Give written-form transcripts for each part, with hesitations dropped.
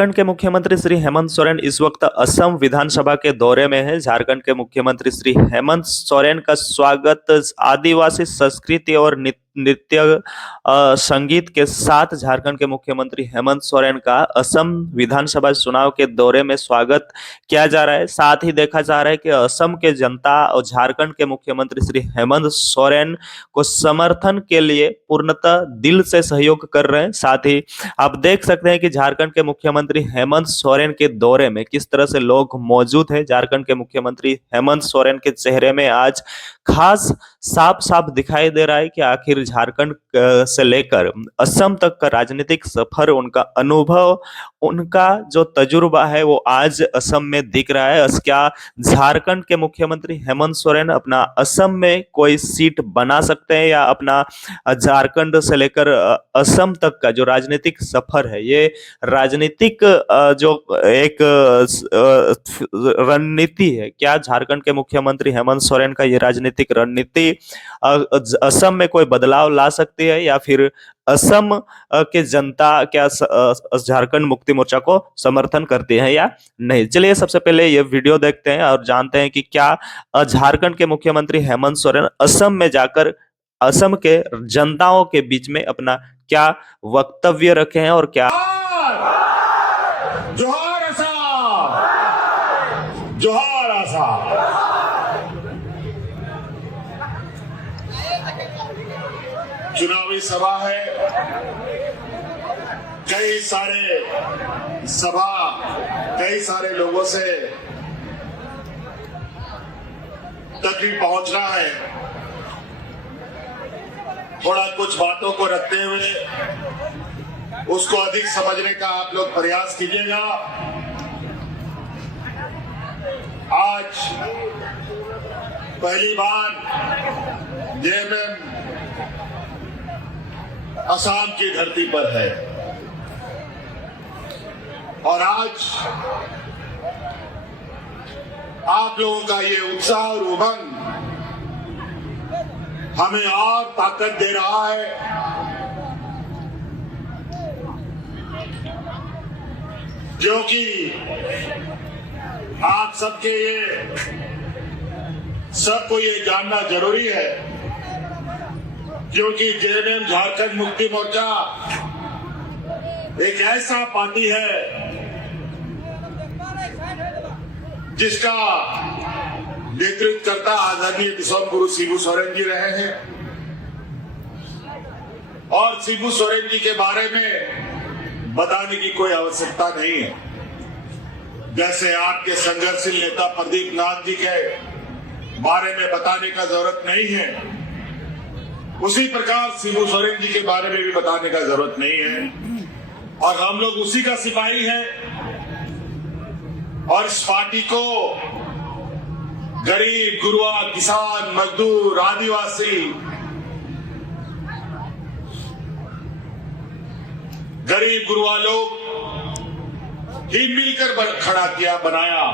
झारखंड के मुख्यमंत्री श्री हेमंत सोरेन इस वक्त असम विधानसभा के दौरे में है। झारखंड के मुख्यमंत्री श्री हेमंत सोरेन का स्वागत आदिवासी संस्कृति और नृत्य संगीत के साथ झारखंड के मुख्यमंत्री हेमंत सोरेन का असम विधानसभा चुनाव के दौरे में स्वागत किया जा रहा है। साथ ही देखा जा रहा है कि असम के जनता और झारखंड के मुख्यमंत्री श्री हेमंत सोरेन को समर्थन के लिए पूर्णतः दिल से सहयोग कर रहे हैं। साथ ही आप देख सकते हैं कि झारखंड के मुख्यमंत्री हेमंत सोरेन के दौरे में किस तरह से लोग मौजूद हैं। झारखंड के मुख्यमंत्री हेमंत सोरेन के चेहरे में आज खास साफ साफ दिखाई दे रहा है कि आखिर झारखंड से लेकर असम तक का राजनीतिक सफर, उनका अनुभव, उनका जो तजुर्बा है वो आज असम में दिख रहा है। क्या झारखंड के मुख्यमंत्री हेमंत सोरेन अपना असम में कोई सीट बना सकते हैं या अपना झारखंड से लेकर असम तक का जो राजनीतिक सफर है, ये राजनीतिक जो एक रणनीति है, क्या झारखंड के मुख्यमंत्री हेमंत सोरेन का ये राजनीतिक रणनीति असम में कोई बदलाव ला सकती है या फिर असम के जनता क्या झारखंड मुक्ति मोर्चा को समर्थन करती है या नहीं। चलिए सबसे पहले ये वीडियो देखते हैं और जानते हैं कि क्या झारखंड के मुख्यमंत्री हेमंत सोरेन असम में जाकर असम के जनताओं के बीच में अपना क्या वक्तव्य रखे हैं और क्या। जोहार आसाम, जोहार आसाम। चुनावी सभा है, कई सारे लोगों से तक भी पहुंचना है। थोड़ा कुछ बातों को रखते हुए उसको अधिक समझने का आप लोग प्रयास कीजिएगा। आज पहली बार जेएमएम असम की धरती पर है और आज आप लोगों का ये उत्साह और उमंग हमें और ताकत दे रहा है। क्योंकि आप सबको ये जानना जरूरी है, क्योंकि जेएमएम झारखंड मुक्ति मोर्चा एक ऐसा पार्टी है जिसका नेतृत्व करता आदरणीय दिसोम गुरु शिबू सोरेन जी रहे हैं और शिबू सोरेन जी के बारे में बताने की कोई आवश्यकता नहीं है। जैसे आपके संघर्षशील नेता प्रदीप नाथ जी के बारे में बताने का जरूरत नहीं है, उसी प्रकार शिबू सोरेन जी के बारे में भी बताने का जरूरत नहीं है। और हम लोग उसी का सिपाही हैं और इस पार्टी को गरीब, गुरुआ, किसान, मजदूर, आदिवासी, गरीब गुरुआ लोग ही मिलकर खड़ा किया, बनाया।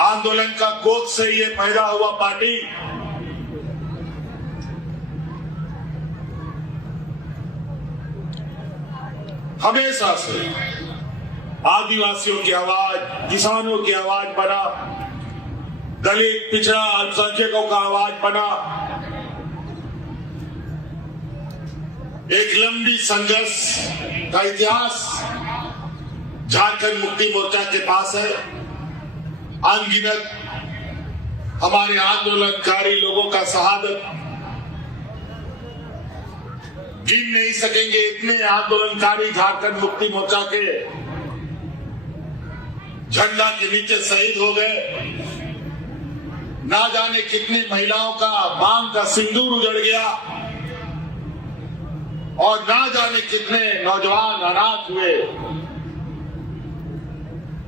आंदोलन का कोख से ये पैदा हुआ पार्टी हमेशा से आदिवासियों की आवाज, किसानों की आवाज बना, दलित, पिछड़ा, अल्पसंख्यकों का आवाज बना। एक लंबी संघर्ष का इतिहास झारखंड मुक्ति मोर्चा के पास है। अनगिनत हमारे आंदोलनकारी लोगों का शहादत गिन नहीं सकेंगे, इतने आंदोलनकारी झारखंड मुक्ति मोर्चा के झंडा के नीचे शहीद हो गए। ना जाने कितनी महिलाओं का मांग का सिंदूर उजड़ गया और ना जाने कितने नौजवान अनाथ हुए,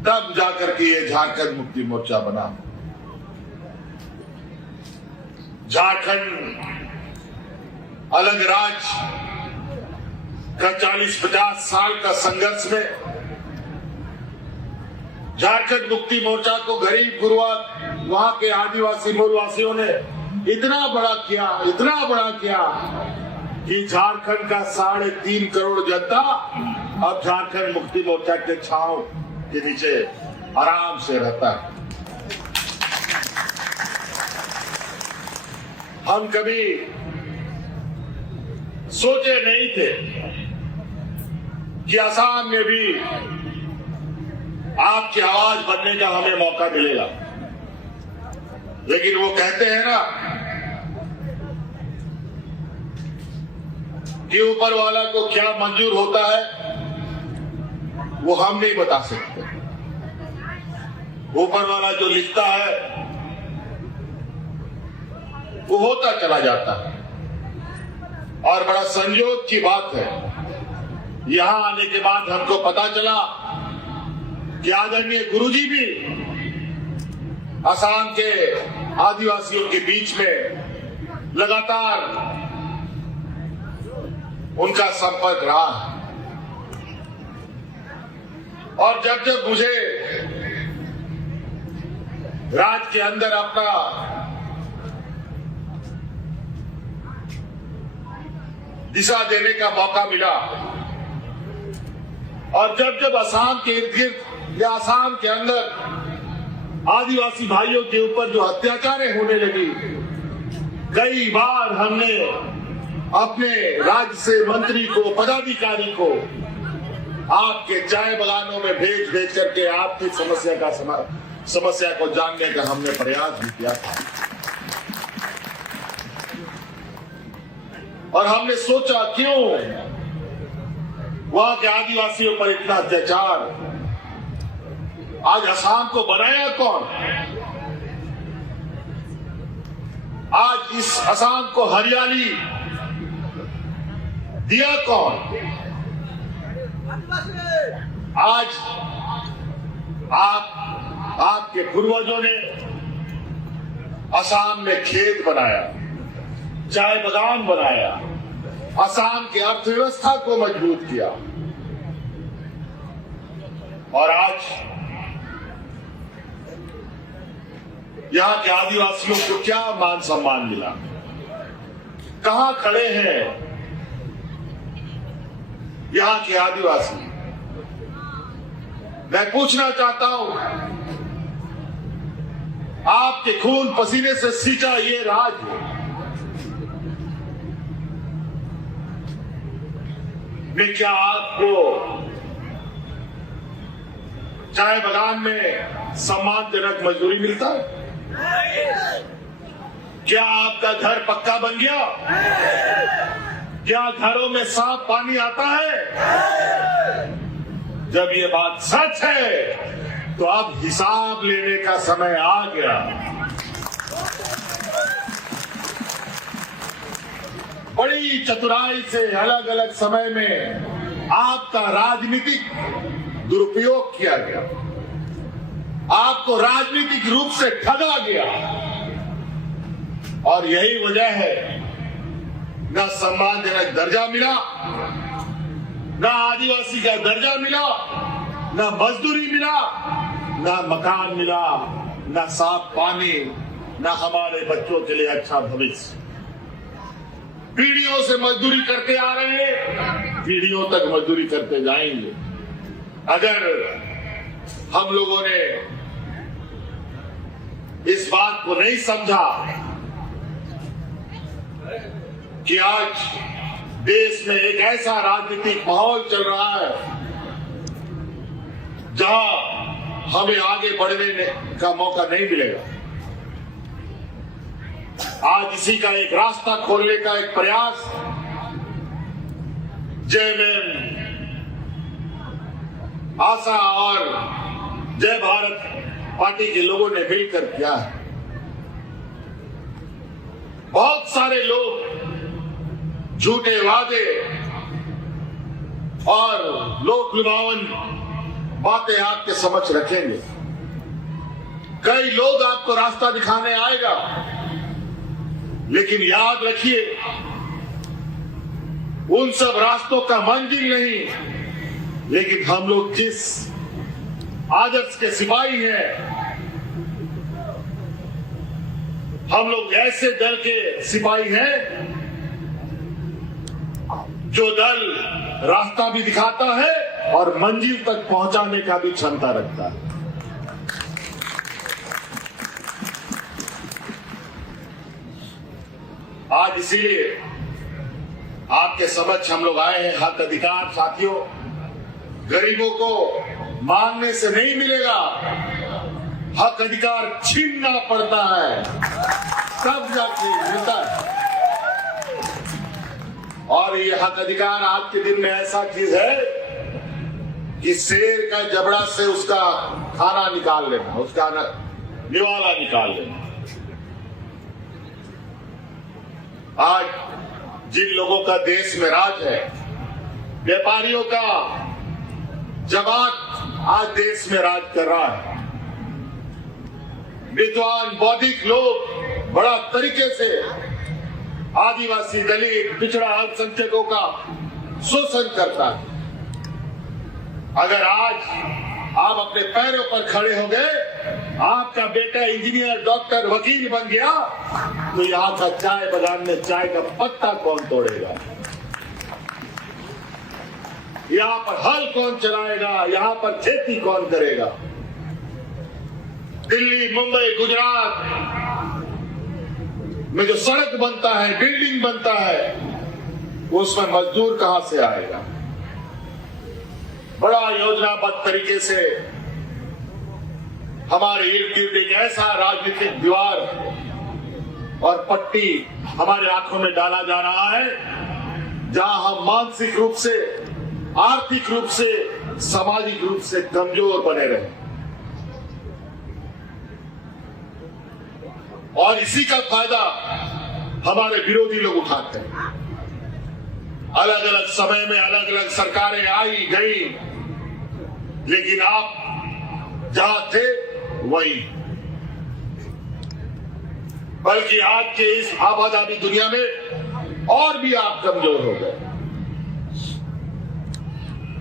तब जाकर के ये झारखंड मुक्ति मोर्चा बना। झारखंड अलग राज्य का 40-50 साल का संघर्ष में झारखंड मुक्ति मोर्चा को गरीब, गुरुआ, वहां के आदिवासी मूलवासियों ने इतना बड़ा किया कि झारखंड का 3.5 करोड़ जनता अब झारखंड मुक्ति मोर्चा के छांव के नीचे आराम से रहता है। हम कभी सोचे नहीं थे कि असम में भी आपकी आवाज बनने का हमें मौका मिलेगा, लेकिन वो कहते हैं ना कि ऊपर वाला को क्या मंजूर होता है वो हम नहीं बता सकते। ऊपर वाला जो लिखता है वो होता चला जाता है। और बड़ा संयोग की बात है, यहां आने के बाद हमको पता चला कि आदरणीय गुरुजी भी असम के आदिवासियों के बीच में लगातार उनका संपर्क रहा है। और जब जब मुझे राज्य के अंदर अपना दिशा देने का मौका मिला और जब जब असम के इर्द गिर्द या असम के अंदर आदिवासी भाइयों के ऊपर जो अत्याचारें होने लगी, कई बार हमने अपने राज्य से मंत्री को, पदाधिकारी को आपके चाय बागानों में भेज करके आपकी समस्या को जानने का हमने प्रयास भी किया था। और हमने सोचा क्यों वहां के आदिवासियों पर इतना अत्याचार, आज असम को बनाया कौन? आज इस असम को हरियाली दिया कौन? आज आपके पूर्वजों ने असम में खेत बनाया, चाय बागान बनाया, असम की अर्थव्यवस्था को मजबूत किया। और आज यहां के आदिवासियों को क्या मान सम्मान मिला? कहां खड़े हैं यहां के आदिवासी? मैं पूछना चाहता हूं, आपके खून पसीने से सींचा ये राज्य में क्या आपको चाय बागान में सम्मानजनक मजदूरी मिलता है? क्या आपका घर पक्का बन गया? क्या घरों में साफ पानी आता है? जब ये बात सच है तो अब हिसाब लेने का समय आ गया। बड़ी चतुराई से अलग अलग समय में आपका राजनीतिक दुरुपयोग किया गया, आपको राजनीतिक रूप से ठगा गया। और यही वजह है न सम्मानजनक दर्जा मिला, न आदिवासी का दर्जा मिला, न मजदूरी मिला, न मकान मिला, न साफ पानी, न हमारे बच्चों के लिए अच्छा भविष्य। पीढ़ियों से मजदूरी करते आ रहे हैं, पीढ़ियों तक मजदूरी करते जाएंगे। अगर हम लोगों ने इस बात को नहीं समझा कि आज देश में एक ऐसा राजनीतिक माहौल चल रहा है जहां हमें आगे बढ़ने का मौका नहीं मिलेगा, आज इसी का एक रास्ता खोलने का एक प्रयास जयमेम आशा और जय भारत पार्टी के लोगों ने मिलकर किया है। बहुत सारे लोग झूठे वादे और लोक लुभावन बातें आपके समक्ष रखेंगे। कई लोग आपको रास्ता दिखाने आएगा, लेकिन याद रखिए उन सब रास्तों का मंजिल नहीं, लेकिन हम लोग जिस आदर्श के सिपाही हैं, हम लोग ऐसे दल के सिपाही हैं जो दल रास्ता भी दिखाता है और मंजिल तक पहुंचाने का भी क्षमता रखता है। आज इसीलिए आपके समक्ष हम लोग आए हैं। हक अधिकार साथियों गरीबों को मांगने से नहीं मिलेगा, हक अधिकार छीनना पड़ता है तब जाके मिलता है। और ये हक अधिकार आज के दिन में ऐसा चीज है कि शेर का जबड़ा से उसका खाना निकाल लेना, उसका निवाला निकाल लेना। आज जिन लोगों का देश में राज है, व्यापारियों का जमात आज देश में राज कर रहा है। विद्वान बौद्धिक लोग बड़ा तरीके से आदिवासी, दलित, पिछड़ा, अल्पसंख्यकों का शोषण करता है। अगर आज आप अपने पैरों पर खड़े हो गए, आपका बेटा इंजीनियर, डॉक्टर, वकील बन गया, तो यहाँ का चाय बागान में चाय का पत्ता कौन तोड़ेगा? यहाँ पर हल कौन चलाएगा? यहाँ पर खेती कौन करेगा? दिल्ली, मुंबई, गुजरात में जो सड़क बनता है, बिल्डिंग बनता है, उसमें मजदूर कहां से आएगा? बड़ा योजनाबद्ध तरीके से हमारे इर्द गिर्द एक ऐसा राजनीतिक दीवार और पट्टी हमारे आंखों में डाला जा रहा है जहां हम मानसिक रूप से, आर्थिक रूप से, सामाजिक रूप से कमजोर बने रहे। और इसी का फायदा हमारे विरोधी लोग उठाते हैं। अलग अलग समय में अलग अलग सरकारें आई गई, लेकिन आप जहां थे वही। बल्कि आज के इस आबादी दुनिया में और भी आप कमजोर हो गए।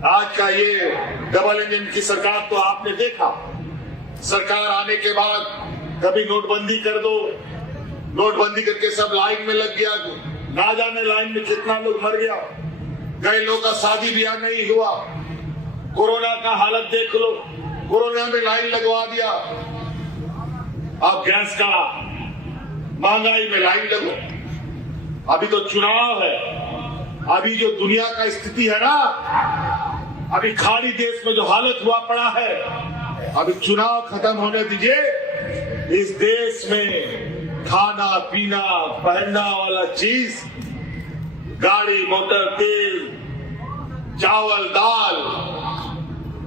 आज का ये डबल इंजन की सरकार तो आपने देखा, सरकार आने के बाद कभी नोटबंदी कर दो, नोटबंदी करके सब लाइन में लग गया, ना जाने लाइन में कितना लोग मर गया, कई लोग का शादी ब्याह नहीं हुआ। कोरोना का हालत देख लो, कोरोना में लाइन लगवा दिया। अब गैस का महंगाई में लाइन लगो। अभी तो चुनाव है, अभी जो दुनिया का स्थिति है ना, अभी खाड़ी देश में जो हालत हुआ पड़ा है, अभी चुनाव खत्म होने दीजिए। इस देश में खाना पीना पहनना वाला चीज, गाड़ी मोटर, तेल, चावल, दाल,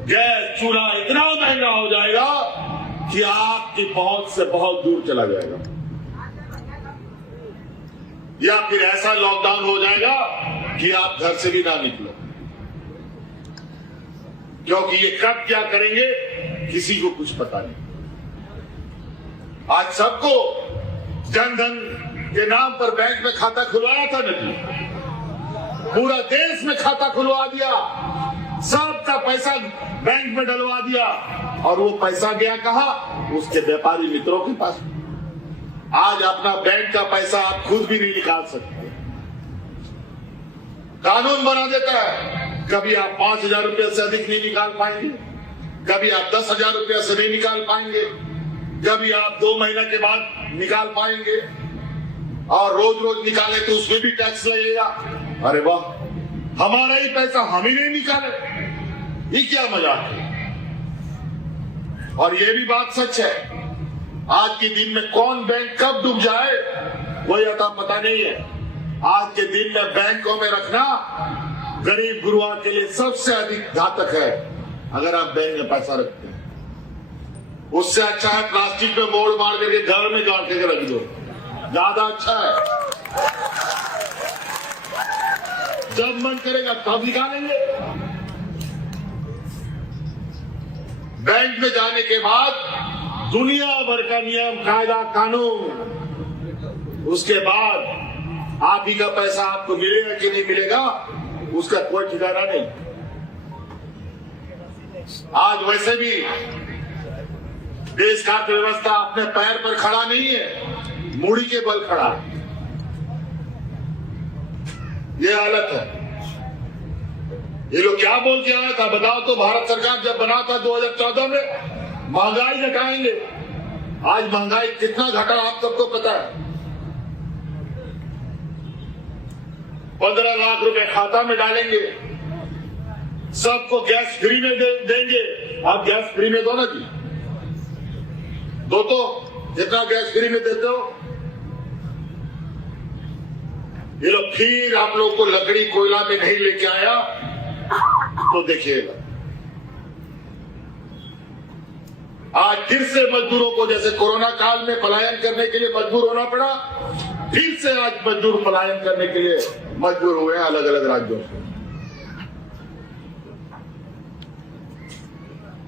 गैस, चूल्हा इतना महंगा हो जाएगा कि आपकी पहुंच से बहुत दूर चला जाएगा। या फिर ऐसा लॉकडाउन हो जाएगा कि आप घर से भी ना निकलो, क्योंकि ये कब क्या करेंगे किसी को कुछ पता नहीं। आज सबको जनधन के नाम पर बैंक में खाता खुलवाया था नहीं, पूरा देश में खाता खुलवा दिया, सबका पैसा बैंक में डलवा दिया, और वो पैसा गया कहां? उसके व्यापारी मित्रों के पास। आज अपना बैंक का पैसा आप खुद भी नहीं निकाल सकते। कानून बना देता है, कभी आप 5,000 रुपये से अधिक नहीं निकाल पाएंगे, कभी आप 10,000 रुपये से नहीं निकाल पाएंगे, कभी आप 2 महीने के बाद निकाल पाएंगे, और रोज रोज निकाले तो उसमें भी टैक्स लगेगा। अरे वाह, हमारा ही पैसा हम ही नहीं निकाले, ये क्या मजाक है? और ये भी बात सच है, आज के दिन में कौन बैंक कब डूब जाए कोई अता पता नहीं है। आज के दिन में बैंकों में रखना गरीब गुरुआ के लिए सबसे अधिक घातक है। अगर आप बैंक में पैसा रखते हैं, उससे अच्छा है प्लास्टिक में मोड़ मार करके घर में गाड़ के रख दो, ज्यादा अच्छा है। जब मन करेगा तब निकालेंगे। बैंक में जाने के बाद दुनिया भर का नियम, कायदा, कानून, उसके बाद आप ही का पैसा आपको मिलेगा कि नहीं मिलेगा उसका कोई ठिकाना नहीं। आज वैसे भी देश का अर्थव्यवस्था अपने पैर पर खड़ा नहीं है, मूड़ी के बल खड़ा है। ये हालत है। ये लोग क्या बोल के आया था बताओ तो? भारत सरकार जब बना था 2014 में महंगाई घटाएंगे। आज महंगाई कितना घटा आप सबको पता है। 15 लाख रुपए खाता में डालेंगे, सबको गैस फ्री में देंगे। आप गैस फ्री में दो ना जी, दो तो जितना गैस फ्री में देते हो। ये लोग फिर आप लोग को लकड़ी कोयला में नहीं लेके आया तो देखिएगा आज फिर से मजदूरों को जैसे कोरोना काल में पलायन करने के लिए मजबूर होना पड़ा, फिर से आज मजदूर पलायन करने के लिए मजबूर हुए अलग अलग राज्यों से।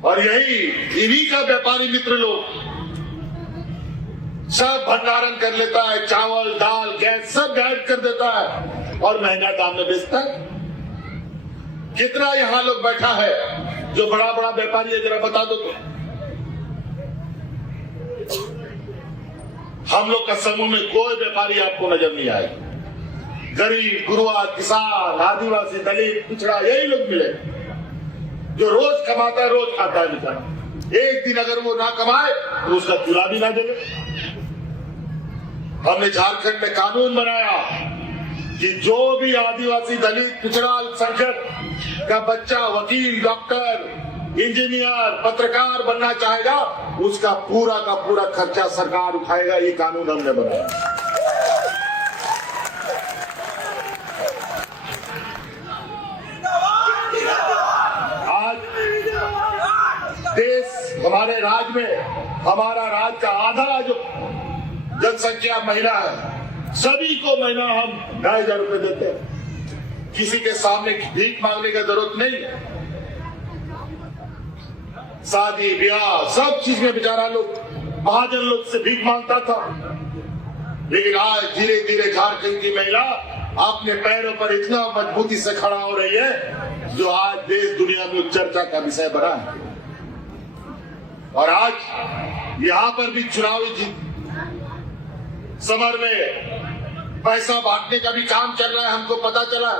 और यही इन्हीं का व्यापारी मित्र लोग सब भंडारण कर लेता है, चावल दाल गैस सब गायब कर देता है और महंगा दाम में बेचता है। कितना यहां लोग बैठा है जो बड़ा बड़ा व्यापारी है, जरा बता दो तो। हम लोग का समूह में कोई व्यापारी आपको नजर नहीं आएगा। गरीब गुरुआ किसान आदिवासी दलित पिछड़ा यही लोग मिले जो रोज कमाता है रोज खाता है बेचारा। एक दिन अगर वो ना कमाए तो उसका चूल्हा भी ना जले। हमने झारखंड में कानून बनाया कि जो भी आदिवासी दलित पिछड़ा अल्पसंख्यक का बच्चा वकील डॉक्टर इंजीनियर पत्रकार बनना चाहेगा उसका पूरा का पूरा खर्चा सरकार उठाएगा। ये कानून हमने बनाया। आज देश हमारे राज्य में हमारा राज्य का आधा जो जनसंख्या महिला है, सभी को महीना हम 2,500 रुपए देते हैं। किसी के सामने भीख मांगने की जरूरत नहीं। शादी ब्याह सब चीज में बेचारा लोग महाजन लोग से भीख मांगता था, लेकिन आज धीरे धीरे झारखंड की महिला अपने पैरों पर इतना मजबूती से खड़ा हो रही है जो आज देश दुनिया में चर्चा का विषय बना है। और आज यहां पर भी चुनावी समर में पैसा बांटने का भी काम चल रहा है। हमको पता चला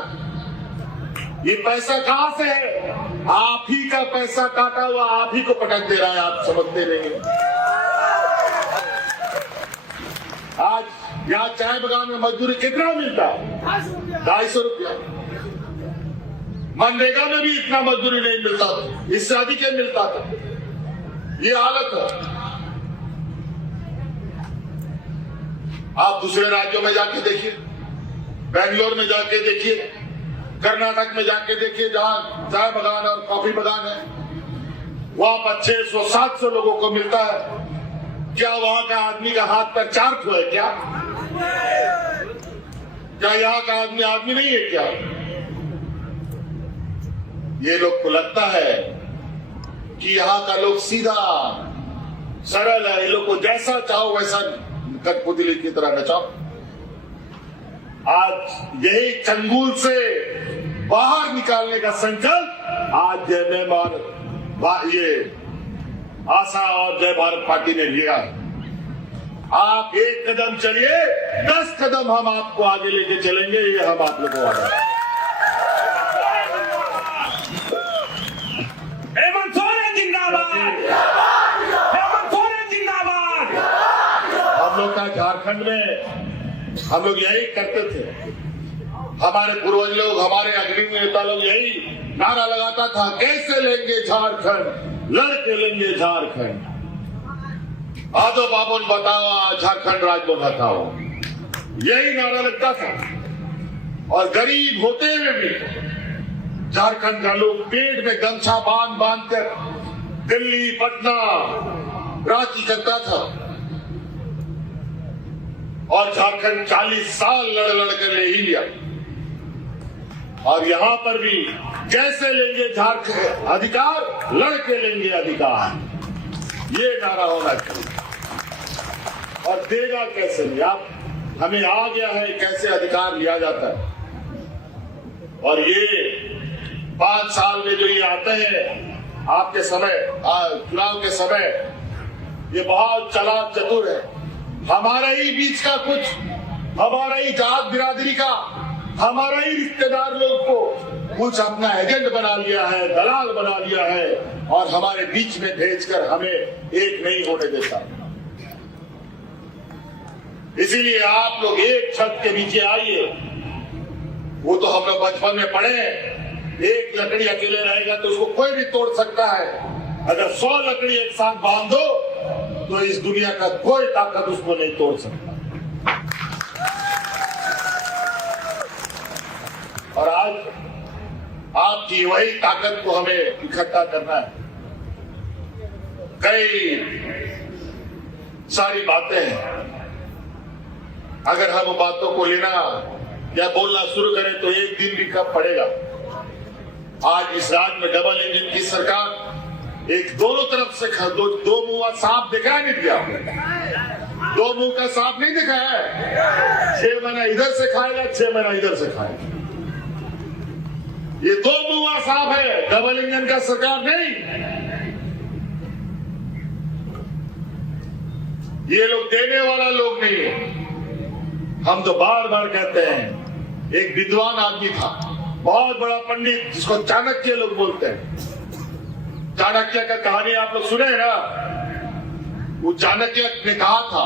ये पैसा कहां से है। आप ही का पैसा काटा हुआ आप ही को पटक दे रहा है, आप समझते नहीं। आज यहाँ चाय बगान में मजदूरी कितना मिलता? 250 रुपया। मनरेगा में भी इतना मजदूरी नहीं मिलता था, इससे अधिक मिलता था। ये हालत है। आप दूसरे राज्यों में जाके देखिए, बेंगलोर में जाके देखिए, कर्नाटक में जाके देखिए जहां चाय बगान और कॉफी बगान है, वहां पर 600-700 लोगों को मिलता है। क्या वहां का आदमी का हाथ पर 4 ठो है क्या? क्या यहाँ का आदमी आदमी नहीं है क्या? ये लोग को लगता है कि यहाँ का लोग सीधा सरल है, ये लोग को जैसा चाहो वैसा कठपुतली की तरह नचाओ। आज यही चंगुल से बाहर निकालने का संकल्प आज ये आशा और जय भारत पार्टी ने लिया। आप एक कदम चलिए, 10 कदम हम आपको आगे लेके चलेंगे। ये हम आप लोगों को आगे हेमंत सोरेन जिंदाबाद, हेमंत सोरेन जिंदाबाद। हम लोग का झारखंड में हम लोग यही करते थे। हमारे पूर्वज लोग हमारे अग्रणी नेता लोग यही नारा लगाता था, कैसे लेंगे झारखंड, लड़के लेंगे झारखंड। आदो बाबू बताओ झारखंड राज्य बताओ, यही नारा लगता था। और गरीब होते हुए भी झारखंड का लोग पेट में गमछा बांध कर दिल्ली पटना रांची करता था। और झारखंड 40 साल लड़ कर ले ही लिया। और यहां पर भी कैसे लेंगे झारखंड अधिकार, लड़के लेंगे अधिकार, ये नारा होना चाहिए। और देगा कैसे नहीं, आप हमें आ गया है कैसे अधिकार लिया जाता है। और ये 5 साल में जो ये आते हैं आपके समय चुनाव के समय, ये बहुत चालाक चतुर है। हमारा ही बीच का कुछ, हमारा ही जात बिरादरी का, हमारा ही रिश्तेदार लोग को कुछ अपना एजेंट बना लिया है, दलाल बना लिया है और हमारे बीच में भेजकर हमें एक नहीं होने देता। इसीलिए आप लोग एक छत के नीचे आइए। वो तो हम लोग बचपन में पढ़े, एक लकड़ी अकेले रहेगा तो उसको कोई भी तोड़ सकता है, अगर 100 लकड़ी एक साथ बांध दो तो इस दुनिया का कोई ताकत उसको नहीं तोड़ सकता। और आज आपकी वही ताकत को हमें इकट्ठा करना है। कई सारी बातें हैं, अगर हम बातों को लेना या बोलना शुरू करें तो एक दिन भी कम पड़ेगा। आज इस राज्य में डबल इंजन की सरकार एक दोनों तरफ से दो मुंह का सांप दिखाया नहीं दिया, दो मुंह का सांप नहीं दिखाया है। 6 महीना इधर से खाएगा, 6 महीना इधर से खाएगा। ये दो मुंह का सांप है, डबल इंजन का सरकार नहीं। ये लोग देने वाला लोग नहीं है। हम तो बार बार कहते हैं, एक विद्वान आदमी था, बहुत बड़ा पंडित, जिसको चाणक्य लोग बोलते हैं। चाणक्य का कहानी आप लोग सुने हैं ना। वो चाणक्य ने कहा था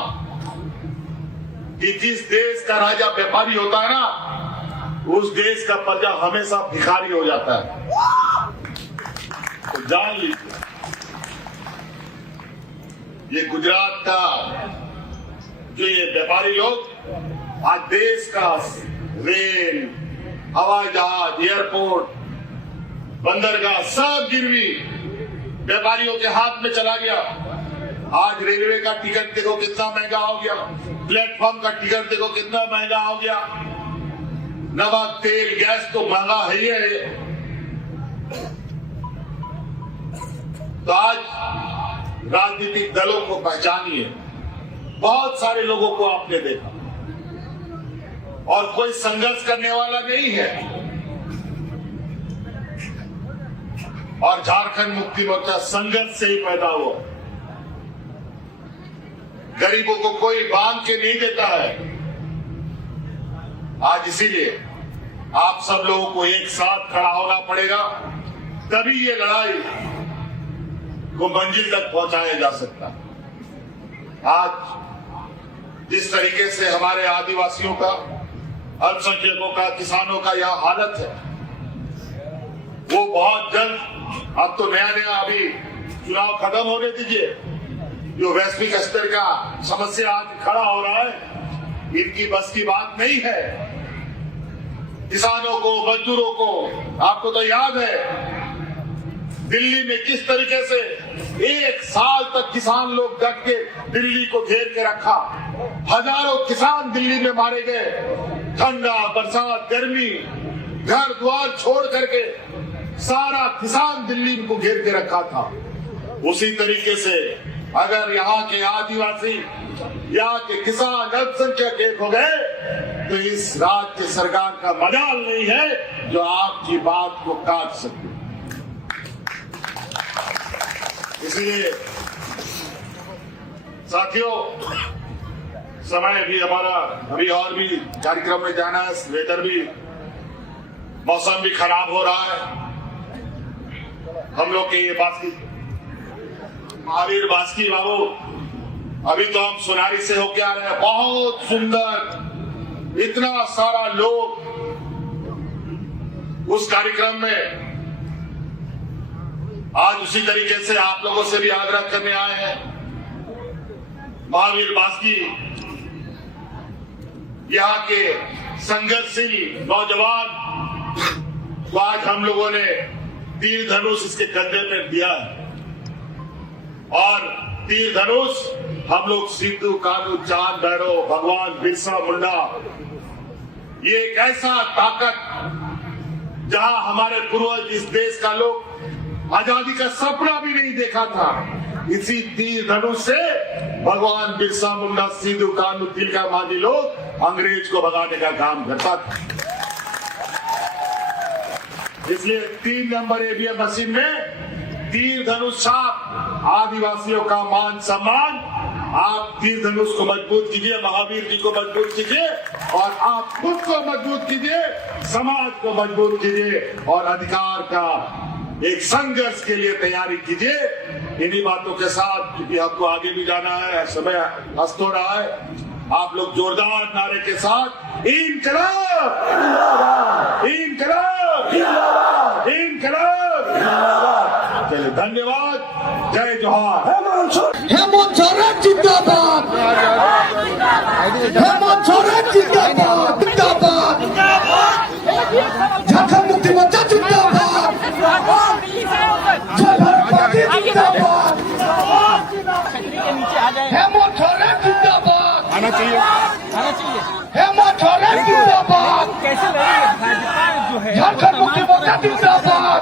कि जिस देश का राजा व्यापारी होता है ना, उस देश का प्रजा हमेशा भिखारी हो जाता है। तो जान लीजिए, ये गुजरात का जो ये व्यापारी लोग आज देश का रेल, हवाई जहाज, एयरपोर्ट, बंदरगाह सब गिरवी व्यापारियों के हाथ में चला गया। आज रेलवे का टिकट देखो कितना महंगा हो गया, प्लेटफॉर्म का टिकट देखो कितना महंगा हो गया। नमक, तेल, गैस तो महंगा है ही है। तो आज राजनीतिक दलों को पहचानिए। बहुत सारे लोगों को आपने देखा और कोई संघर्ष करने वाला नहीं है। और झारखंड मुक्ति मोर्चा संघर्ष से ही पैदा हुआ। गरीबों को कोई बांध के नहीं देता है। आज इसीलिए आप सब लोगों को एक साथ खड़ा होना पड़ेगा, तभी ये लड़ाई को मंजिल तक पहुंचाया जा सकता है। आज जिस तरीके से हमारे आदिवासियों का, अल्पसंख्यकों का, किसानों का यह हालत है, वो बहुत जल्द, अब तो नया नया अभी चुनाव खत्म होने दीजिए, जो वैश्विक स्तर का समस्या आज खड़ा हो रहा है, इनकी बस की बात नहीं है। किसानों को, मजदूरों को, आपको तो याद है दिल्ली में किस तरीके से 1 साल तक किसान लोग डट के दिल्ली को घेर के रखा। हजारों किसान दिल्ली में मारे गए। ठंडा, बरसात, गर्मी, घर द्वार छोड़ करके सारा किसान दिल्ली को घेर के रखा था। उसी तरीके से अगर यहाँ के आदिवासी, यहाँ के किसान अल्पसंख्यक एक हो गए तो इस राज्य सरकार का मजाल नहीं है जो आपकी बात को काट सके। इसलिए साथियों, समय भी हमारा अभी और भी कार्यक्रम में जाना है, वेदर भी, मौसम भी खराब हो रहा है। हम लोग के ये बास्की, महावीर बास्की बाबू, अभी तो हम सोनारी से होके आ रहे हैं, बहुत सुंदर, इतना सारा लोग उस कार्यक्रम में। आज उसी तरीके से आप लोगों से भी आग्रह करने आए हैं। महावीर बास्की यहाँ के संघर्षशील नौजवान को आज हम लोगों ने तीर धनुष इसके कंधे में दिया है। और तीर धनुष हम लोग सिद्धू कान्हू, चांद भैरव, भगवान बिरसा मुंडा, ये एक ऐसा ताकत जहां हमारे पूर्वज, इस देश का लोग आजादी का सपना भी नहीं देखा था, इसी तीर धनुष से भगवान बिरसा मुंडा, सिद्धू कान्हू, तिलका मांझी लोग अंग्रेज को भगाने का काम करता था। इसलिए 3 नंबर ईवीएम मशीन में तीर धनुष छाप, आदिवासियों का मान सम्मान। आप तीर धनुष को मजबूत कीजिए, महावीर जी को मजबूत कीजिए और आप खुद को मजबूत कीजिए। समाज को मजबूत कीजिए और अधिकार का एक संघर्ष के लिए तैयारी कीजिए। इन्हीं बातों के साथ, क्योंकि आपको आगे भी जाना है, समय अस्त हो रहा है, आप लोग जोरदार नारे के साथ इनकलाब इनकलाब इनकलाब। चलिए, धन्यवाद। जय जोहार। हेमंत सोरेन जिंदाबाद, हेमंत सोरेन जिंदाबाद, जिंदाबाद, झारखंड मुक्ति मोर्चा जिंदाबाद, जय भारत पार्टी जिंदाबाद, हेमंत सोरेन जिंदाबाद, आना चाहिए। हेमंत सोरेन जिंदाबाद, कैसे लड़ेंगे भाजपा जो है झारखंड मुक्ति मोर्चा जिंदाबाद।